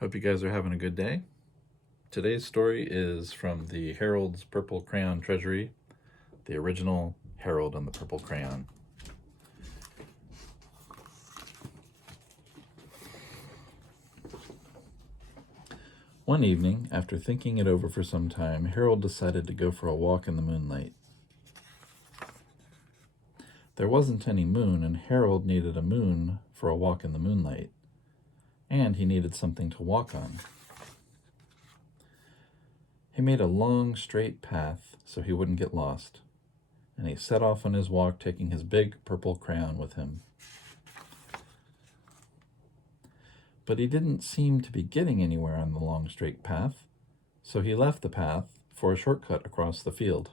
Hope you guys are having a good day. Today's story is from the Harold's Purple Crayon Treasury, the original Harold and the Purple Crayon. One evening, after thinking it over for some time, Harold decided to go for a walk in the moonlight. There wasn't any moon, and Harold needed a moon for a walk in the moonlight, and he needed something to walk on. He made a long, straight path so he wouldn't get lost, and he set off on his walk, taking his big purple crayon with him. But he didn't seem to be getting anywhere on the long, straight path, so he left the path for a shortcut across the field,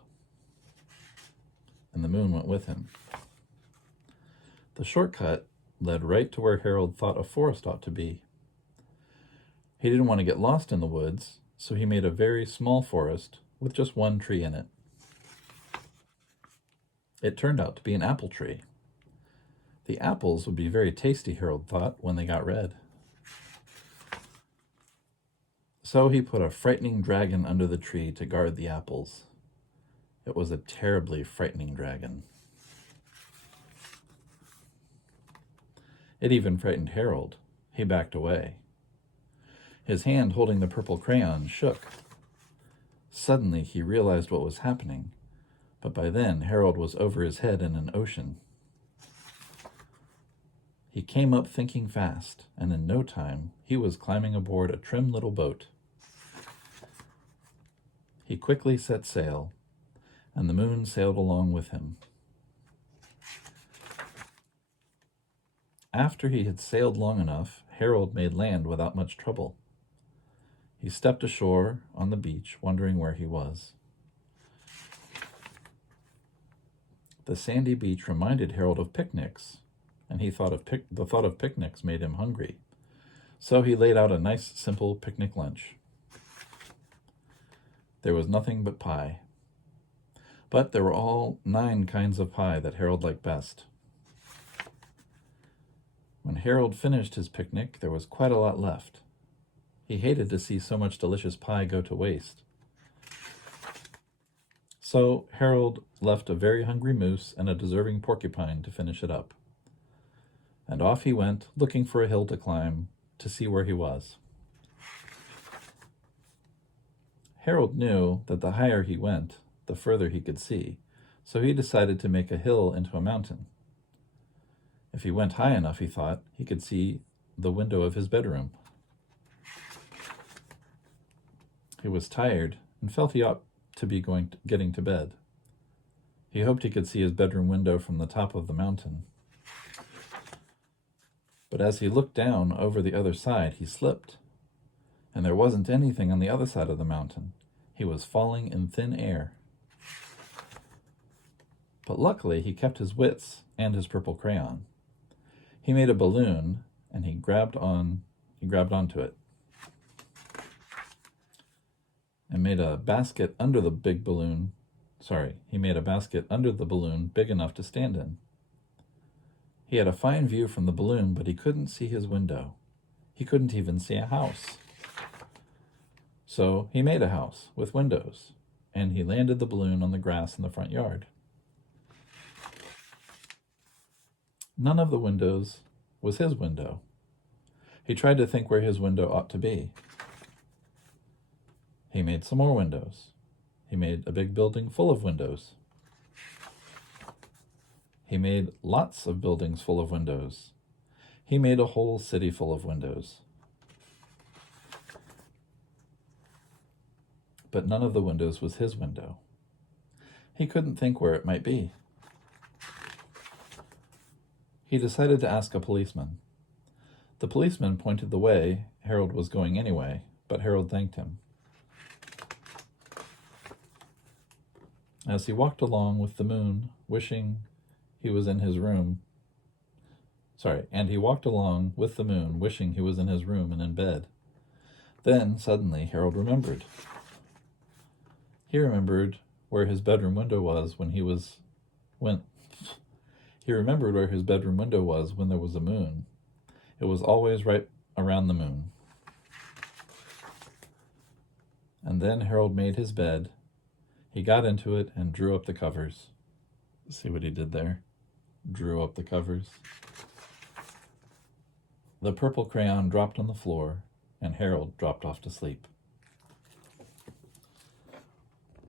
and the moon went with him. The shortcut led right to where Harold thought a forest ought to be. He didn't want to get lost in the woods, so he made a very small forest with just one tree in it. It turned out to be an apple tree. The apples would be very tasty, Harold thought, when they got red. So he put a frightening dragon under the tree to guard the apples. It was a terribly frightening dragon. It even frightened Harold. He backed away. His hand holding the purple crayon shook. Suddenly he realized what was happening, but by then Harold was over his head in an ocean. He came up thinking fast, and in no time he was climbing aboard a trim little boat. He quickly set sail, and the moon sailed along with him. After he had sailed long enough, Harold made land without much trouble. He stepped ashore on the beach, wondering where he was. The sandy beach reminded Harold of picnics, and he thought the thought of picnics made him hungry. So he laid out a nice, simple picnic lunch. There was nothing but pie. But there were all 9 kinds of pie that Harold liked best. When Harold finished his picnic, there was quite a lot left. He hated to see so much delicious pie go to waste. So Harold left a very hungry moose and a deserving porcupine to finish it up. And off he went, looking for a hill to climb to see where he was. Harold knew that the higher he went, the further he could see, so he decided to make a hill into a mountain. If he went high enough, he thought, he could see the window of his bedroom. He was tired and felt he ought to be getting to bed. He hoped he could see his bedroom window from the top of the mountain. But as he looked down over the other side, he slipped, and there wasn't anything on the other side of the mountain. He was falling in thin air. But luckily, he kept his wits and his purple crayon. He made a balloon, and he grabbed onto it, and made a basket under the big balloon. He made a basket under the balloon big enough to stand in. He had a fine view from the balloon, but he couldn't see his window. He couldn't even see a house. So he made a house with windows, and he landed the balloon on the grass in the front yard. None of the windows was his window. He tried to think where his window ought to be. He made some more windows. He made a big building full of windows. He made lots of buildings full of windows. He made a whole city full of windows. But none of the windows was his window. He couldn't think where it might be. He decided to ask a policeman. The policeman pointed the way Harold was going anyway, but Harold thanked him. As he walked along with the moon, wishing he was in his room, and he walked along with the moon, wishing he was in his room and in bed. Then, suddenly, Harold remembered. He remembered where his bedroom window was when He remembered where his bedroom window was when there was a moon. It was always right around the moon. And then Harold made his bed. He got into it and drew up the covers. See what he did there? Drew up the covers. The purple crayon dropped on the floor, and Harold dropped off to sleep.